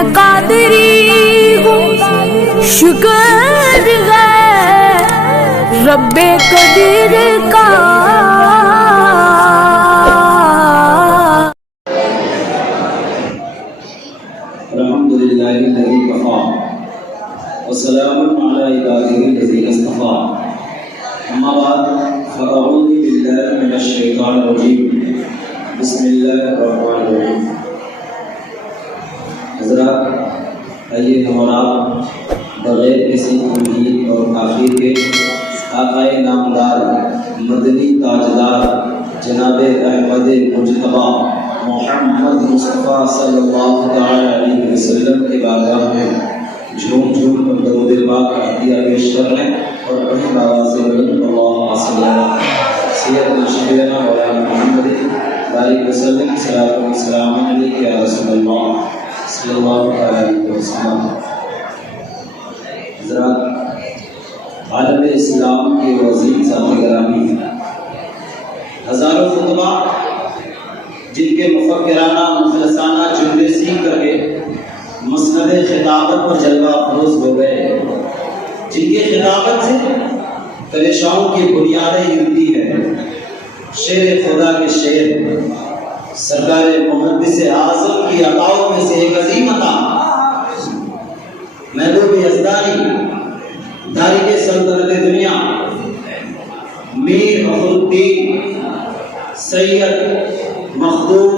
میں قادری ہوں، شکر ہے رب قدیر کا۔ الحمدللہ الذی کفا وسلام علی عبادہ الذین اصطفی، اما بعد فاعوذ باللہ من الشیطان الرجیم، بسم اللہ الرحمن الرحیم۔ حضرات، آئیے ہم اور آپ بغیر کسی تمہید اور تاخیر کے آقائے نامدار مدنی تاجدار جناب احمد مجتبی محمد مصطفیٰ صلی اللہ تعالی علیہ وسلم کے بارگاہ میں جھوم جھوم کر درود پاک کا عطیہ پیش کر رہے ہیں اور بڑی آواز سے بلند اللہم صلی علی سیدنا شفیعنا مولانا محمد بارک وسلم، صلاۃ و سلام علیک یا رسول اللہ صلی اللہ تعالی علیہ وسلم۔ حضرات، عالم اسلام کے عظیم ذات گرامی، ہزاروں خطبہ جن کے مفکرانہ مخلصانہ جملے سیکھ کر کے مسند خطابت پر جلوہ افروز ہو گئے، جن کے خطابت سے کلیشاؤں کی بنیادیں ہلتی ہے، شیر خدا کے شیر سرکار محدث اعظم کی عطاؤں میں سے ایک عظیم عطا محبوب یزدانی تاریخ سلطنت دنیا میر فخرالدین سید مخدوم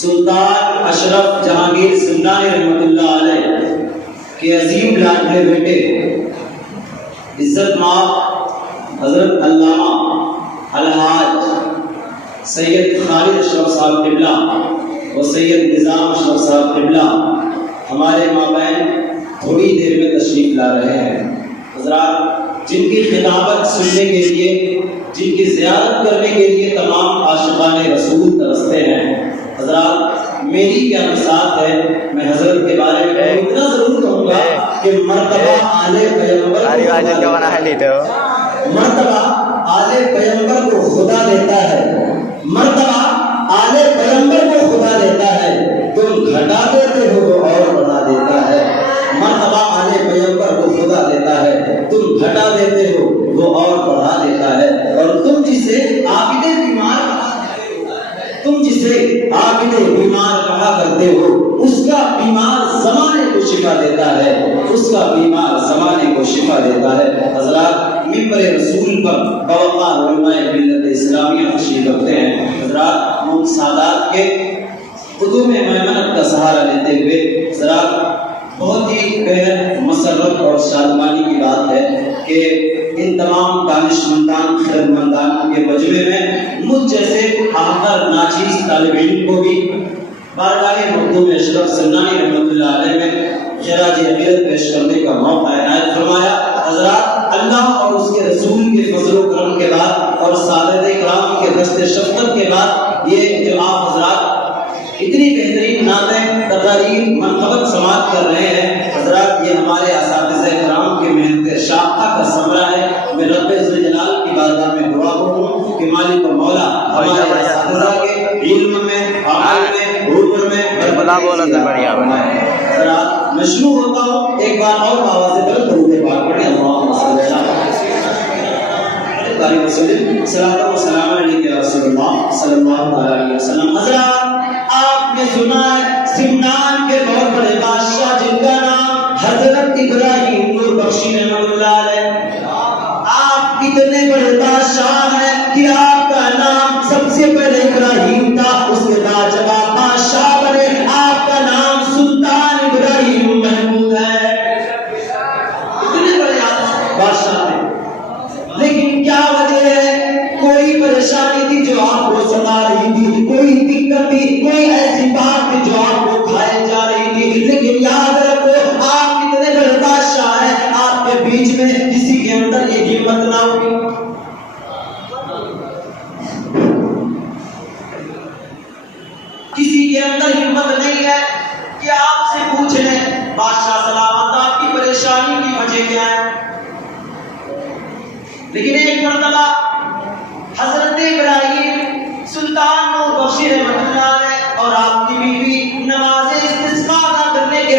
سلطان اشرف جہانگیر سمنانی رحمۃ اللہ علیہ کے عظیم لاڈلے بیٹے عزت مآب حضرت علامہ الحاج سید خالد اشرف صاحب قبلہ و سید نظام اشرف صاحب قبلہ ہمارے مابین تھوڑی دیر میں تشریف لا رہے ہیں۔ حضرات، جن کی خطابت سننے کے لیے، جن کی زیارت کرنے کے لیے تمام عاشقان رسول ترستے ہیں، حضرات میری کیا نصیحت ہے، میں حضرت کے بارے میں اتنا ضرور کہوں گا کہ مرتبہ آل پیغمبر کو خدا دیتا ہے، مرتبہ آل پیغمبر کو خدا دیتا ہے، تم گھٹا دیتے ہو تو اور بڑھا دیتا ہے۔ مرتبہ آل پیغمبر کو خدا دیتا ہے، تم گھٹا دیتے ہو وہ اور بڑھا دیتا ہے، اور تم جسے عابد بیمار کہا کرتے ہو، اس کا بیمار زمانے کو شفا دیتا ہے، اس کا بیمار زمانے کو شفا دیتا ہے۔ حضرات، ممبر رسول پر بوقار علماء ملت اسلامیہ تشریف رکھتے ہیں۔ حضرات، ان سادات کے قدوم میمنت کا سہارا لیتے ہوئے حضرات بہت ہی بہت مسرت اور شادمانی کی بات ہے کہ ان تمام دانشمندان خردمندان کے مجمع میں مجھ جیسے آخر ناچیز طالب علم کو بھی بارگاہ مخدوم اشرف سمنانی رحمۃ اللہ علیہ میں خراج عقیدت پیش کرنے کا موقع عنایت فرمایا۔ حضرات، اللہ اور اس کے رسول کے فضل و کرم کے بعد اور سادات کرام کے دست شفقت کے بعد یہ جو آپ حضرات اتنی بہترین نعتیں تقاریر منقبت سماعت کر رہے ہیں، حضرات یہ ہمارے اساتذہ کرام کے محنت شاقہ کا ثمرہ ہے۔ میں رب ذوالجلال کی بارگاہ میں دعا کروں کہ مالک و مولا ہمارے اساتذہ کے علم میں، عمل میں، حضور میں حضرات مشروع ہوتا ہوں، ایک بار اور آواز بلند درود پاک پڑھیں، اللہم صلی علی وسلم، صلاۃ و سلام علیک یا رسول اللہ صلی اللہ علیہ وسلم۔ حضرات، آپ نے سنا ہے سمنان کے بہت بڑے بادشاہ جن کا نام حضرت ابراہیم نور بخشی رحمۃ اللہ علیہ، آپ کتنے بڑے بادشاہ ہیں کہ آپ کا نام سب سے پہلے ابراہیم تھا، اس کے بعد جب آپ بادشاہ بنے آپ کا نام سلطان ابراہیم محمود ہے۔ اتنے بڑے بادشاہ ہیں، لیکن کیا وجہ ہے؟ کوئی پریشانی تھی جو آپ کو ستا رہی تھی، کوئی دقت تھی، کوئی ایسی بات تھی جو آپ کو کھائے جا رہی تھی، لیکن یاد رکھو آپ کتنے بڑے بادشاہ ہیں، آپ کے بیچ میں کسی کے اندر یہ ہمت نہ ہوگی، کسی کے اندر ہمت نہیں ہے کہ آپ سے پوچھ لیں بادشاہ سلامت آپ کی پریشانی کی وجہ کیا ہے۔ لیکن ایک مرتبہ حضرت ابراہیم سلطان نور بخشی رحمۃ اللہ علیہ اور آپ کی بیوی نماز استسقاء ادا کرنے کے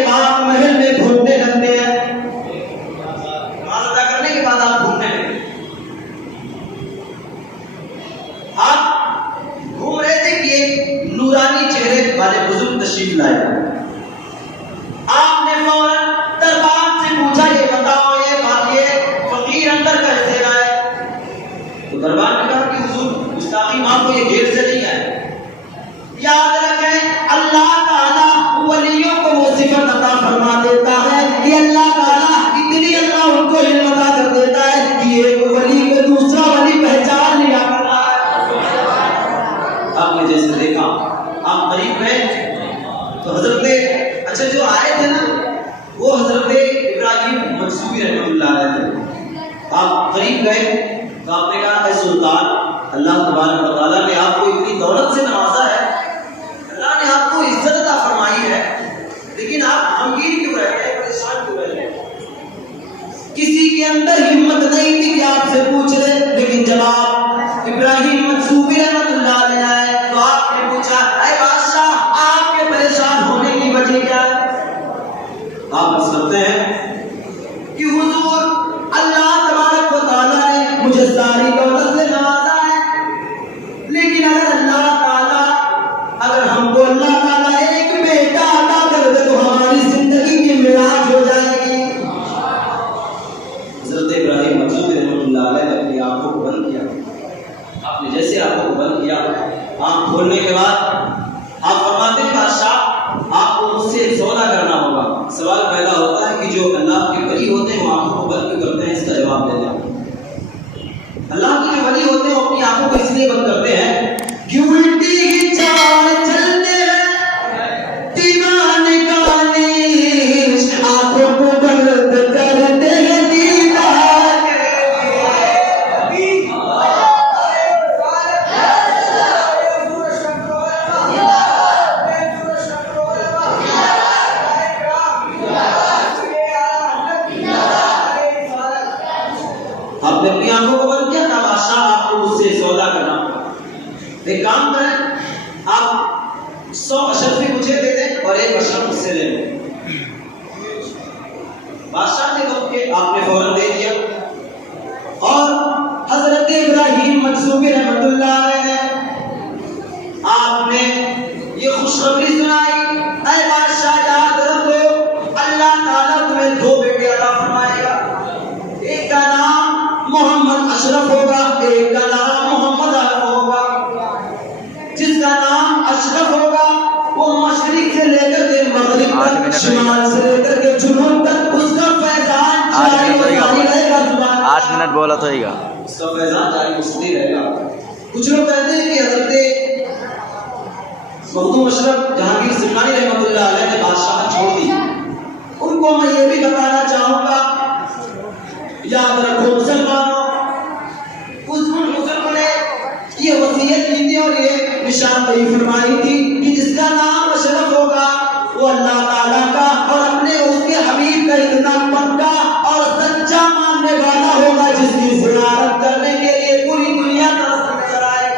سے جو آئے تھے نا وہ حضرت ابراہیم مقصوبی رحمۃ اللہ علیہ تھے. آپ قریب گئے تو آپ نے کہا اے سلطان، اللہ تبارک و تعالیٰ نے آپ کو اتنی دولت سے نوازا ہے، اللہ نے آپ کو عزت عطا فرمائی ہے، لیکن آپ غمگین کیوں رہتے ہیں، پریشان کیوں رہتے ہیں؟ کسی کے اندر ہمت نہیں تھی کہ آپ سے پوچھ لے، لیکن جب آپ ابراہیم مقصوبی رحمۃ اللہ علیہ آئے تو آپ نے پوچھا اے بادشاہ آپ کے پریشان ہونے کی وجہ کیا ہے؟ آپ سمجھتے ہیں کہ حضور اللہ تبارک و تعالیٰ نے مجھے ساری دولت سے نوازا ہے، لیکن اگر ہم کو اللہ تعالیٰ ایک بیٹا عطا کر دے تو ہماری زندگی کی معراج ہو جائے گی. حضرت ابراہیم مقصوبی رحمۃ اللہ علیہ نے اپنی آنکھوں کو بند کیا. آپ نے جیسے آنکھوں کو بند کیا، آنکھ کھولنے کے بعد آپ فرماتے ہیں بادشاہ آپ کو مجھ سے ایک سودا کرنا ہوگا. سوال پیدا ہوتا ہے کہ جو اللہ کے ولی ہوتے ہیں وہ آنکھوں کو بند کیوں کرتے ہیں؟ اس کا جواب دے دیں. اللہ کے جو ولی ہوتے ہیں وہ اپنی آنکھوں کو اس لیے بند کرتے ہیں کہ الٹی کی چال چلتے ہیں دیوانے گانے آنکھوں کو بند کرتے ہیں دیدار آپ نے اپنی آنکھوں کو بند کیا تھا. بادشاہ آپ کو مجھ سے سودا کرنا ہوگا. ایک کام کریں، آپ 100 اشرفی مجھے دے دیں اور 1 اشرف مجھ سے لے لیں. بادشاہ نے کہا کہ آپ نے فوراً دے دیا. اور حضرت ابراہیم مقصوبی رحمۃ اللہ علیہ نے آپ نے یہ خوشخبری سنائی اے بادشاہ یاد رکھو اللہ تعالیٰ تمہیں 2 بیٹے عطا فرمائے گا. ایک کا نام محمد اشرف ہوگا، ایک کا نام محمد علف ہوگا. جس کا نام اشرف ہوگا وہ مشرق سے لے کر کے مغرب تک، شمال سے لے کر کے جنوب تک اس کا فیضان جاری رہے گا. 8 منٹ بولا تو ہی گا، اس کا فیضان جاری مستی رہے گا. کچھ لوگ کہتے ہیں کہ حضرت مخدوم اشرف جہانگیر سلطانی رحمۃ اللہ علیہ نے بادشاہ چھوڑ دی. ان کو میں یہ بھی بتانا چاہوں گا، یاد رکھو مسلمانوں، اس بزرگ نے یہ وصیت کی تھی اور یہ نشاندہی فرمائی تھی کہ جس کا نام اشرف ہوگا وہ اللہ تعالیٰ کا اور اپنے اس کے حبیب کا اتنا پکا اور سچا ماننے والا ہوگا جس کی زیارت کرنے کے لیے پوری دنیا طرف نظر آئے.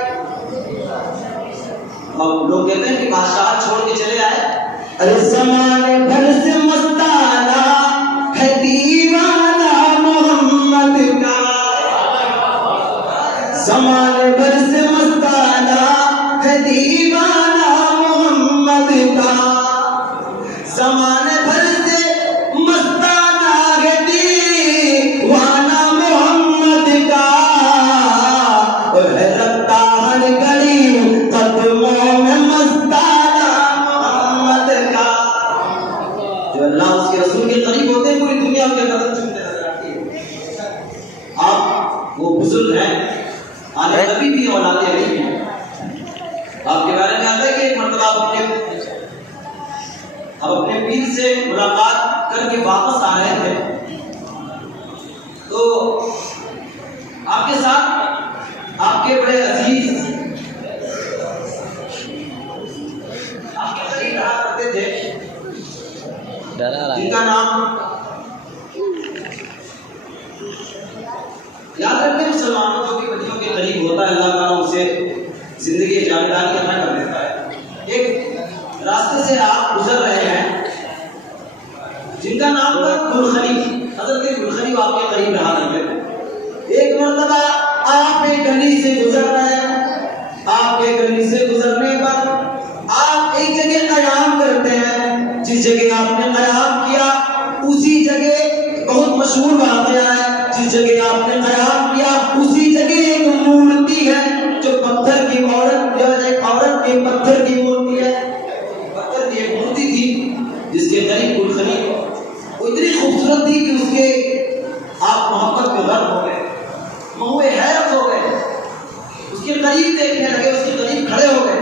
اب لوگ کہتے ہیں کہ بادشاہ چھوڑ کے چلے آئے. ارے زمانے بھر سے مستانہ ہے دیوانہ محمد کا، زمانے بھر سے مستانہ ہے دیوانہ محمد کا، زمانے بھر سے مستانہ ہے دیوانہ محمد کا، ہے رکھتا ہر گلی قدموں میں مستانہ محمد کا. جو اللہ اس کے رسول کے قریب ہوتے ہیں پوری دنیا کے قدم چومتے نظر آتی ہے. آپ وہ بزرگ ہیں، آنے نبی بھی اولاد علی بھی ہیں. آپ کے بارے میں آتا ہے کہ ایک مرتبہ آپ اپنے پیر سے ملاقات کر کے واپس آ رہے تھے تو آپ کے ساتھ آپ کے بڑے عزیز آپ کے قریب رہا کرتے تھے جن کا نام یاد رکھیں مسلمانوں جو بھی ولیوں کے قریب ہوتا ہے اللہ تعالیٰ اسے زندگی جاویدانی عطا کر دیتا ہے. ایک راستے سے آپ گزر رہے ہیں جن کا نام تھا گلخلی. حضرت گلخلی آپ کے قریب رہا کرتے تھے. ایک مرتبہ آپ ایک گلی سے گزر رہے ہیں، آپ کے گلی سے گزرنے پر آپ ایک جگہ قیام کرتے ہیں. جس جگہ آپ نے قیام کیا اسی جگہ بہت مشہور واقعہ ہے. جس جگہ آپ نے قیام کیا اسی جگہ ایک مورتی ہے جو پتھر کی عورت، ایک عورت کی پتھر کی مورتی ہے. پتھر کی ایک مورتی تھی جس کے قریب گلخلی وہ اتنی خوبصورت تھی کہ اس کے آپ محبت میں غرق ہو گئے، مہوے حیرت ہو گئے، اس کے قریب دیکھنے لگے، اس کے قریب کھڑے ہو گئے.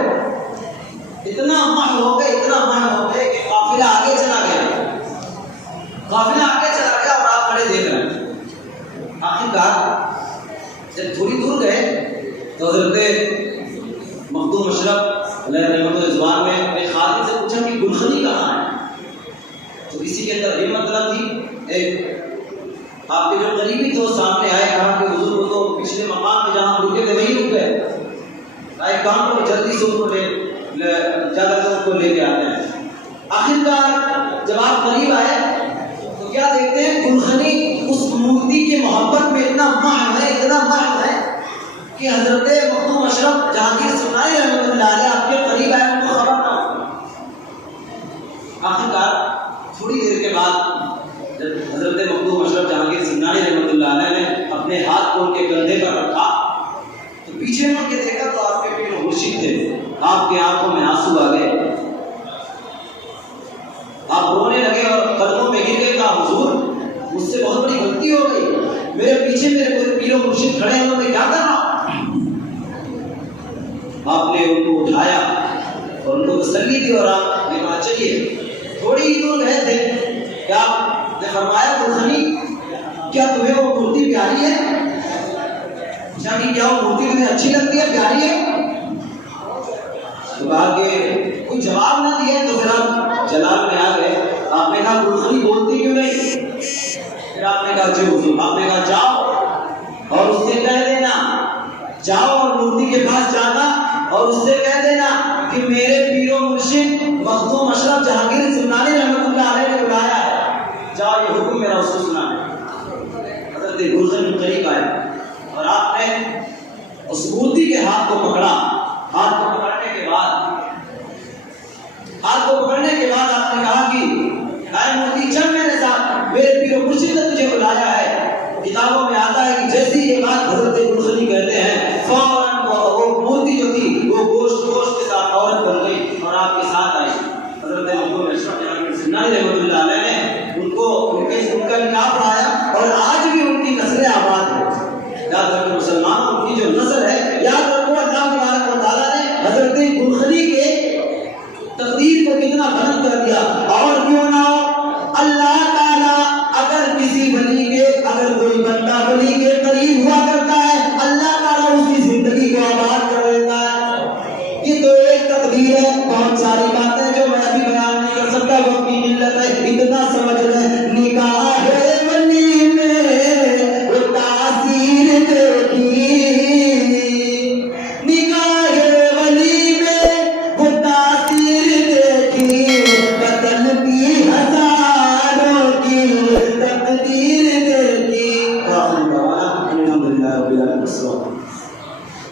اتنا مح ہو گئے، اتنا مح ہو گئے کہ قافلہ آگے چلا قافلہ آگے چلا گیا اور آپ کھڑے دیکھ رہے ہیں. آخرکار جب تھوڑی دور گئے تو حضرت مخدوم اشرف علیہ رحمۃ الزبان میں ایک خادم سے پوچھا کہ گلخنی کہاں ہے. تو کسی کے اندر یہ مطلب تھی. ایک آپ کے جو قریبی تھے وہ سامنے آئے, کہا کہ حضور وہ تو پچھلے مقام میں جہاں رکے تھے وہی رک گئے, ایک کام کو جلدی سے ان کو زیادہ تر کو لے کے آتے ہیں. آخرکار جب آپ قریب آئے تو کیا دیکھتے ہیں, گلخنی اس مورتی کی محبت میں اتنا محو ہے, اتنا محو ہے کہ حضرت مخدوم اشرف جہانگیر سنائی رحمۃ اللہ علیہ آپ کے قریب آئے, ان کو خبر نہ ہو. آخرکار تھوڑی دیر کے بعد جب حضرت مخدوم اشرف جہانگیر سنانی رحمۃ اللہ علیہ نے اپنے ہاتھ کو ان کے کندھے پر رکھا تو پیچھے مڑ کے دیکھا تو آپ کے پیر مرشد تھے. آپ کی آنکھوں میں آنسو آ گئے, آپ رونے لگے اور قدموں میں گر گئے. کہا حضور مجھ سے بہت بڑی غلطی ہو گئی, میرے پیچھے میرے کوئی پیر و مرشد کھڑے ہیں, میں کیا کر رہا ہوں. آپ نے ان کو اٹھایا اور ان کو تسلی دی اور آپ نے کہا چلیے. تھوڑی ہی دور گئے تھے کہ آپ نے فرمایا گلخنی کیا تمہیں وہ مورتی پیاری ہے, کیا وہ مورتی تمہیں اچھی لگتی ہے, پیاری ہے. تو کہا کہ کوئی جواب نہ دیا تو پھر آپ جلال میں آ گئے. آپ نے کہا گلخنی بولتی کیوں نہیں. پھر آپ نے کہا جی حضور. آپ نے کہا جاؤ اور اس سے کہہ دینا, جاؤ اور مورتی کے پاس جانا اور اس سے کہہ دینا کہ میرے پیر و مرشد مخدوم اشرف جہانگیر سنانی رحمۃ اللہ علیہ نے بلایا ہے, جاؤ یہ حکم میرا اس کو سنا. حضرت گلخنی قریب آئے اور آپ نے اس مورتی کے ہاتھ کو پکڑا. ہاتھ کو پکڑنے کے بعد آپ نے کہا کہ اے مورتی چل میرے ساتھ, میرے پیر و مرشد نے تجھے بلایا ہے. کتابوں میں آتا ہے کہ جیسی یہ بات حضرت گلخنی کہتے ہیں فوراً وہ مورتی جو تھی وہ گوشت کے ساتھ عورت بن گئی اور آپ کے ساتھ آئی. حضرت مخدوم اشرف جہانگیر سنانی رحمۃ اللہ علیہ نے ان کا نکاح پڑھایا اور آج بھی ان کی نسلیں آباد ہیں. یاد رکھو مسلمانوں, ان کی جو نسل ہے, یاد رکھو اللہ تبارک و تعالیٰ نے حضرت گلخنی کے تقدیر کو کتنا بلند کر دیا. اور کیوں نہ ہو, اللہ تعالیٰ اگر کسی ولی کے, اگر کوئی بندہ ولی کے قریب ہوا کرتا ہے, اللہ تعالیٰ اس کی زندگی کو آباد کر دیتا ہے. یہ تو ایک تقدیر ہے, بہت ساری باتیں